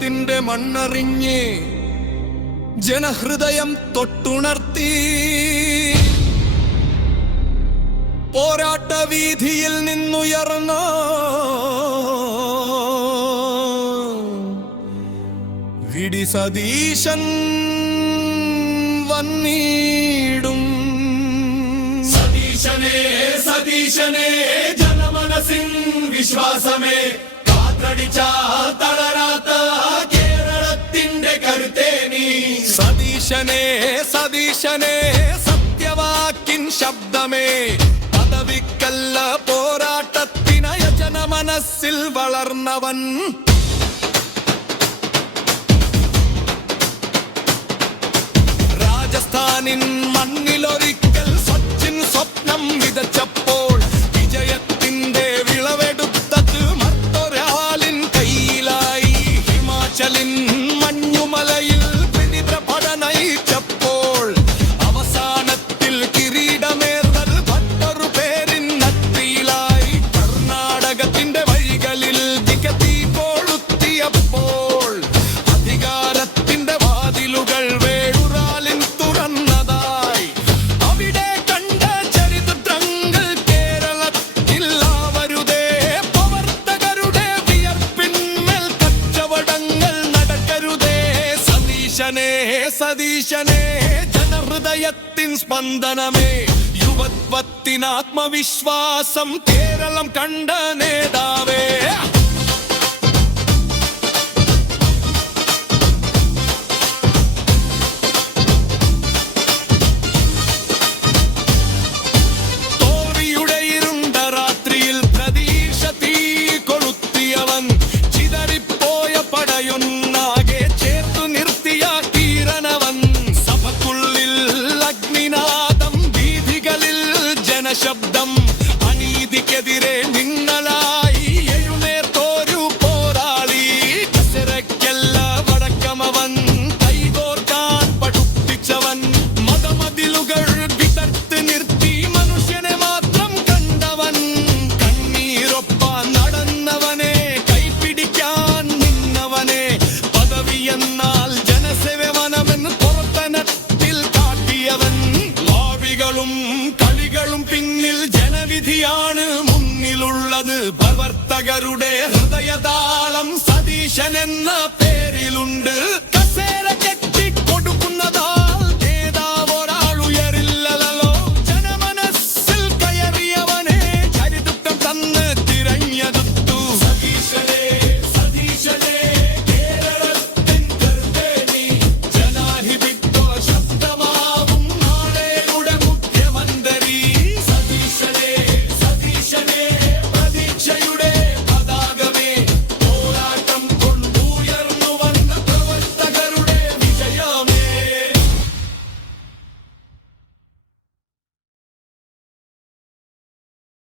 കേരളത്തിന്റെ മണ്ണറിഞ്ഞ് ജനഹൃദയം തൊട്ടുണർത്തി പോരാട്ട വീതിയിൽ നിന്നുയർന്ന വിടി സതീശൻ വന്നിടും. സതീശനേ സതീശനേ ജനമനസിൻ വിശ്വാസമേ, കാത്തടിച്ചാൽ തളരാത്ത കേരളത്തിന്റെ കരുത്തേ നീ. സതീശനേ സതീശനേ സത്യവാക്കിൻ ശബ്ദമേ, പദവിക്കല്ല പോരാട്ടത്തിനായ ജനമനസ്സിൽ വളർന്നവൻ. രാജസ്ഥാനിൻ മണ്ണിലൊരിക്കൽ സച്ചിൻ സ്വപ്നം വിതച്ചപ്പോൾ വിജയത്തിന്റെ വിളവെടുത്തത് മറ്റൊരാളിൻ കയ്യിലായി. ഹിമാചലിൻ മഞ്ഞുമലയിൽ പ്രതിഭട നയിച്ചപ്പോൾ അവസാനത്തിൽ കിരീടമേറൽ മറ്റൊരു പേരിൻ നത്തിയിലായി. കർണാടകത്തിന്റെ വഴികളിൽ ദിഗതി കൊളുത്തിയപ്പോൾ അധികാരത്തിന്റെ വാതിലുകൾ വേടുറാലിൻ തുറന്നതായി. അവിടെ കണ്ട ചരിത്രങ്ങൾ കേരളത്തിൽ ആവരുതേ. പ്രവർത്തകരുടെ വിയർപ്പിന്മേൽ കച്ചവടങ്ങൾ നടക്കരുതേ. സതീശനേ സതീശനേ ജനഹൃദയത്തിൻ സ്പന്ദനമേ, യുവത്വത്തിന് ആത്മവിശ്വാസം കേരളം കണ്ട നേതാവേ. തോൽവിയുടെ ഇരുണ്ട രാത്രിയിൽ പ്രതീക്ഷ തീ കൊളുത്തിയവൻ, ചിതറിപ്പോയ പടയൊന്നാകെ ചേർത്തു നിർത്തിയ കീരനവൻ. സഭയ്ക്കുള്ളിൽ അഗ്നിനാദം, വീഥികളിൽ ജനശബ്ദം, അനീതിക്കെതിരെ നിന്നലായി എഴുന്നേർത്തോരു പോരാളി. കസരയ്ക്കല്ല വടക്കമവൻ, കൈകോർക്കാൻ പഠിപ്പിച്ചവൻ. മതമതിലുകൾ വിതർത്ത് നിർത്തി മനുഷ്യനെ മാത്രം കണ്ടവൻ. കണ്ണീരൊപ്പാൻ നടന്നവനെ, കൈപിടിക്കാൻ നിന്നവനെ. പദവിയെന്നാൽ ജനസേവനമെന്ന് പുറത്തനത്തിൽ കാട്ടിയവൻ. ഭാവികളും കളികളും പിന്നിൽ ജനവിധിയാണ് മുന്നിലുള്ളത്. പ്രവർത്തകരുടെ ഹൃദയതാളം സതീശൻ എന്ന പേരിലുണ്ട്.